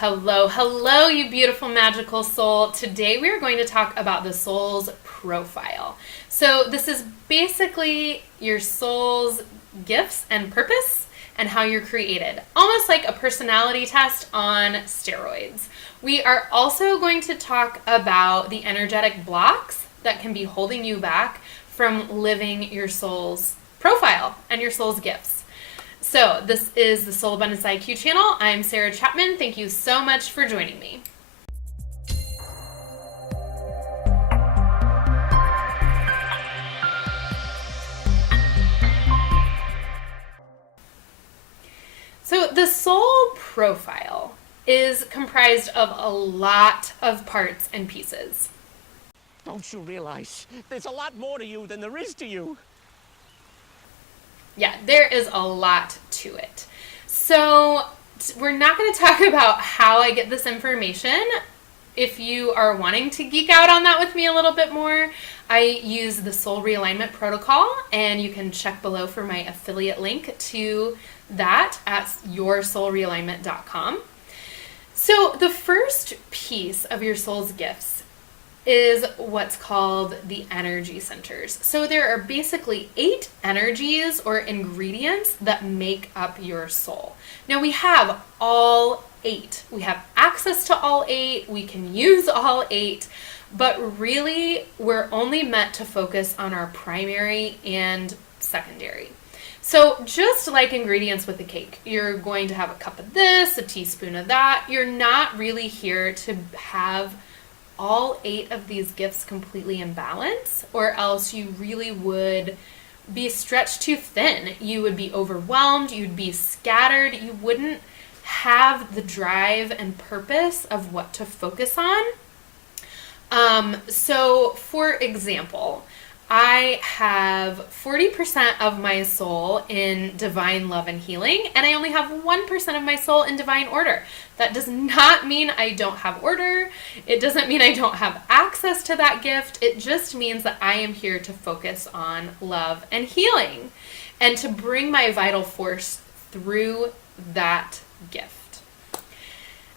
Hello, you beautiful magical soul. Today we are going to talk about the soul's profile. So this is basically your soul's gifts and purpose and how you're created. Almost like a personality test on steroids. We are also going to talk about the energetic blocks that can be holding you back from living your soul's profile and your soul's gifts. So this is the Soul Abundance IQ channel. I'm Sarah Chapman. Thank you so much for joining me. So the soul profile is comprised of a lot of parts and pieces. Don't you realize there's a lot more to you than there is to you? Yeah, there is a lot to it. So we're not going to talk about how I get this information. If you are wanting to geek out on that with me a little bit more, I use the Soul Realignment Protocol, and you can check below for my affiliate link to that at yoursoulrealignment.com. So the first piece of your soul's gifts is what's called the energy centers. So there are basically 8 energies or ingredients that make up your soul. Now we have all 8. We have access to all 8. We can use all 8. But really, we're only meant to focus on our primary and secondary. So just like ingredients with a cake, you're going to have a cup of this, a teaspoon of that. You're not really here to have all 8 of these gifts completely in balance, or else you really would be stretched too thin. You would be overwhelmed, you'd be scattered, you wouldn't have the drive and purpose of what to focus on. So for example, I have 40% of my soul in divine love and healing, and I only have 1% of my soul in divine order. That does not mean I don't have order. It doesn't mean I don't have access to that gift. It just means that I am here to focus on love and healing and to bring my vital force through that gift.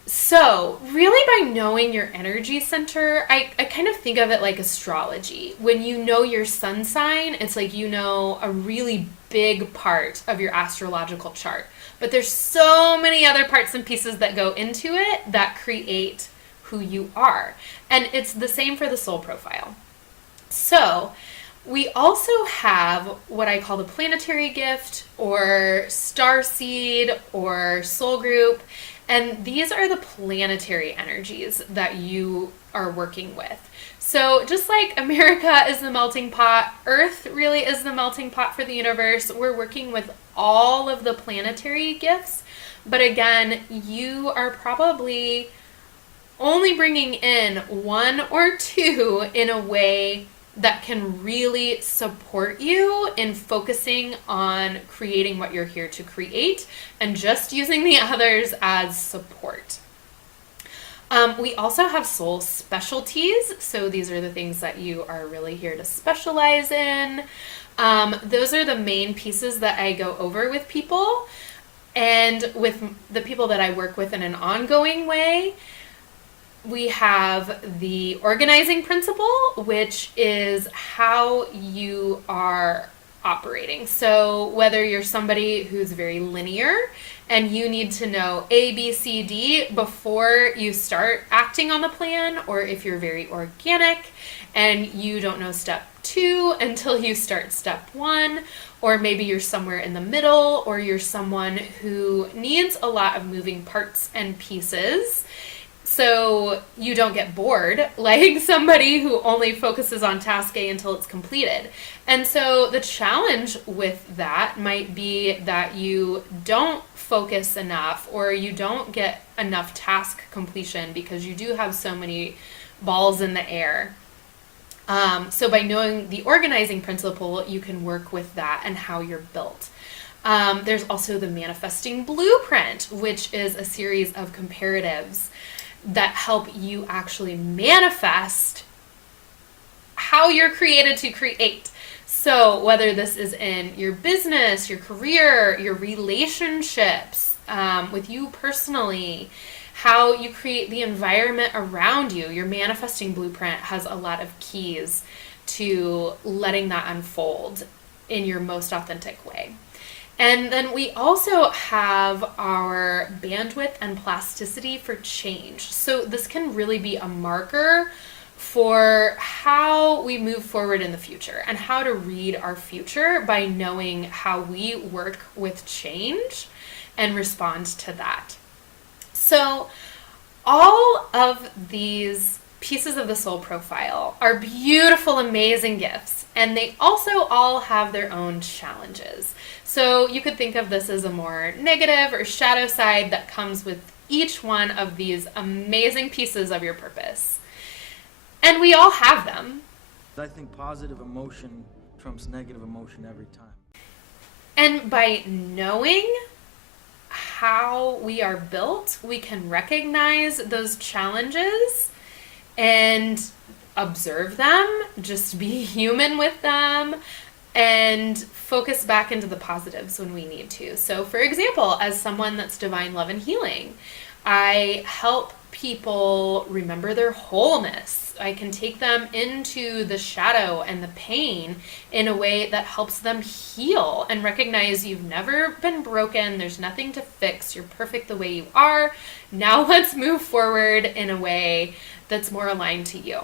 So really, by knowing your energy center, I kind of think of it like astrology. When you know your sun sign, it's like you know a really big part of your astrological chart. But there's so many other parts and pieces that go into it that create who you are. And it's the same for the soul profile. So we also have what I call the planetary gift or star seed or soul group. And these are the planetary energies that you are working with. So just like America is the melting pot, Earth really is the melting pot for the universe. We're working with all of the planetary gifts. But again, you are probably only bringing in 1 or 2 in a way that can really support you in focusing on creating what you're here to create and just using the others as support. We also have soul specialties. So these are the things that you are really here to specialize in. Those are the main pieces that I go over with people and with the people that I work with in an ongoing way. We have the organizing principle, which is how you are operating. So whether you're somebody who's very linear and you need to know A, B, C, D before you start acting on the plan, or if you're very organic and you don't know step 2 until you start step 1, or maybe you're somewhere in the middle, or you're someone who needs a lot of moving parts and pieces, so you don't get bored like somebody who only focuses on task A until it's completed. And so the challenge with that might be that you don't focus enough or you don't get enough task completion because you do have so many balls in the air. So by knowing the organizing principle, you can work with that and how you're built. There's also the manifesting blueprint, which is a series of comparatives that help you actually manifest how you're created to create. So whether this is in your business, your career, your relationships, with you personally, how you create the environment around you. Your manifesting blueprint has a lot of keys to letting that unfold in your most authentic way. And then we also have our bandwidth and plasticity for change. So this can really be a marker for how we move forward in the future and how to read our future by knowing how we work with change and respond to that. So all of these pieces of the soul profile are beautiful, amazing gifts, and they also all have their own challenges. So you could think of this as a more negative or shadow side that comes with each one of these amazing pieces of your purpose. And we all have them. I think positive emotion trumps negative emotion every time. And by knowing how we are built, we can recognize those challenges and observe them, just be human with them, and focus back into the positives when we need to. So, for example, as someone that's divine love and healing, I help people remember their wholeness. I can take them into the shadow and the pain in a way that helps them heal and recognize you've never been broken. There's nothing to fix. You're perfect the way you are. Now let's move forward in a way that's more aligned to you.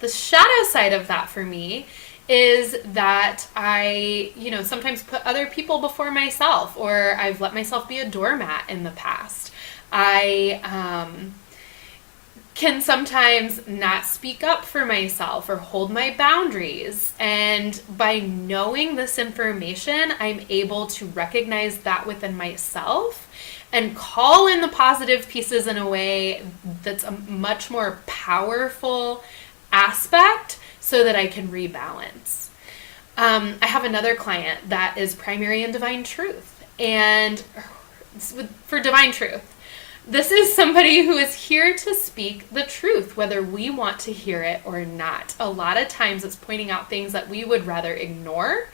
The shadow side of that for me is that I, sometimes put other people before myself, or I've let myself be a doormat in the past. I can sometimes not speak up for myself or hold my boundaries. And by knowing this information, I'm able to recognize that within myself and call in the positive pieces in a way that's a much more powerful aspect so that I can rebalance. I have another client that is primary in divine truth. And for divine truth, this is somebody who is here to speak the truth, whether we want to hear it or not. A lot of times it's pointing out things that we would rather ignore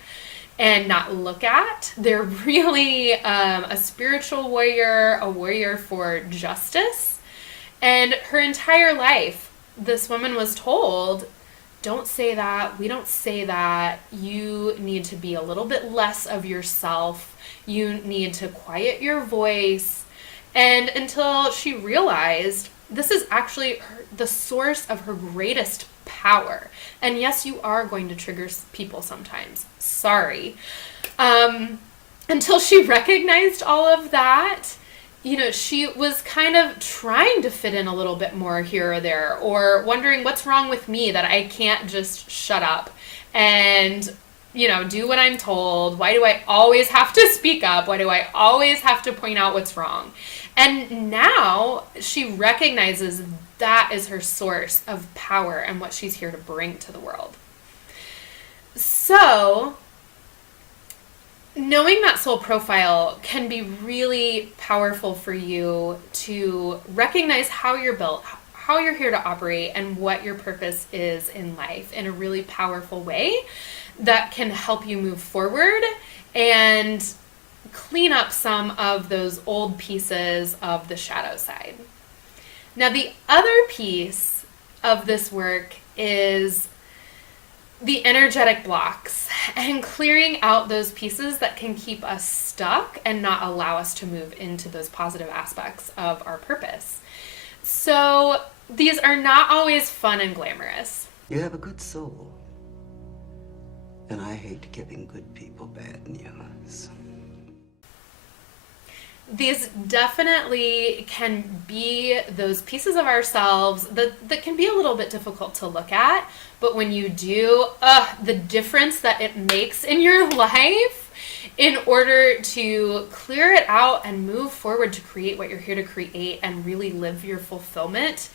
and not look at. They're really a spiritual warrior, a warrior for justice. And her entire life, this woman was told, don't say that, we don't say that, you need to be a little bit less of yourself, you need to quiet your voice. And until she realized this is actually the source of her greatest power. And yes, you are going to trigger people sometimes. Sorry. Until she recognized all of that, she was kind of trying to fit in a little bit more here or there, or wondering what's wrong with me that I can't just shut up and do what I'm told. Why do I always have to speak up? Why do I always have to point out what's wrong? And now she recognizes that is her source of power and what she's here to bring to the world. So, knowing that soul profile can be really powerful for you to recognize how you're built, how you're here to operate, and what your purpose is in life in a really powerful way that can help you move forward and clean up some of those old pieces of the shadow side. Now, the other piece of this work is the energetic blocks and clearing out those pieces that can keep us stuck and not allow us to move into those positive aspects of our purpose. So these are not always fun and glamorous. You have a good soul. And I hate giving good people bad news. These definitely can be those pieces of ourselves that can be a little bit difficult to look at, but when you do, the difference that it makes in your life in order to clear it out and move forward to create what you're here to create and really live your fulfillment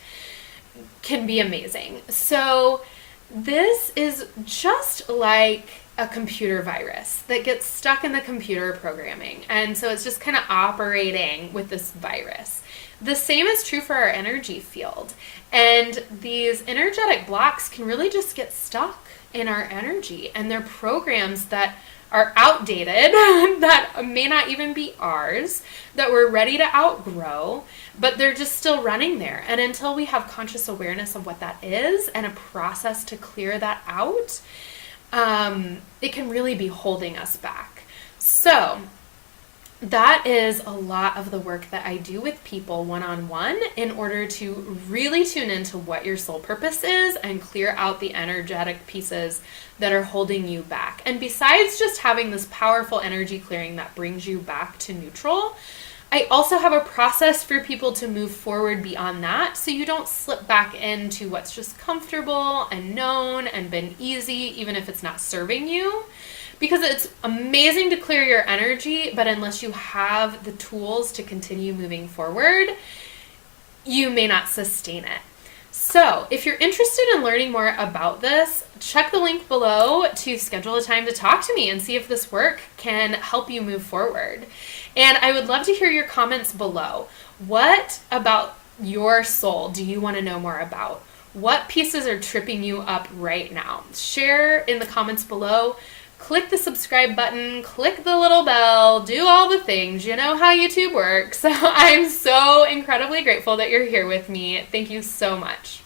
can be amazing. So this is just like a computer virus that gets stuck in the computer programming. And so it's just kind of operating with this virus. The same is true for our energy field. And these energetic blocks can really just get stuck in our energy. And they're programs that are outdated, that may not even be ours, that we're ready to outgrow, but they're just still running there. And until we have conscious awareness of what that is and a process to clear that out, it can really be holding us back. So that is a lot of the work that I do with people one-on-one in order to really tune into what your soul purpose is and clear out the energetic pieces that are holding you back. And besides just having this powerful energy clearing that brings you back to neutral, I also have a process for people to move forward beyond that, so you don't slip back into what's just comfortable and known and been easy, even if it's not serving you. Because it's amazing to clear your energy, but unless you have the tools to continue moving forward, you may not sustain it. So if you're interested in learning more about this, check the link below to schedule a time to talk to me and see if this work can help you move forward. And I would love to hear your comments below. What about your soul do you want to know more about? What pieces are tripping you up right now? Share in the comments below. Click the subscribe button, click the little bell, do all the things. You know how YouTube works. I'm so incredibly grateful that you're here with me. Thank you so much.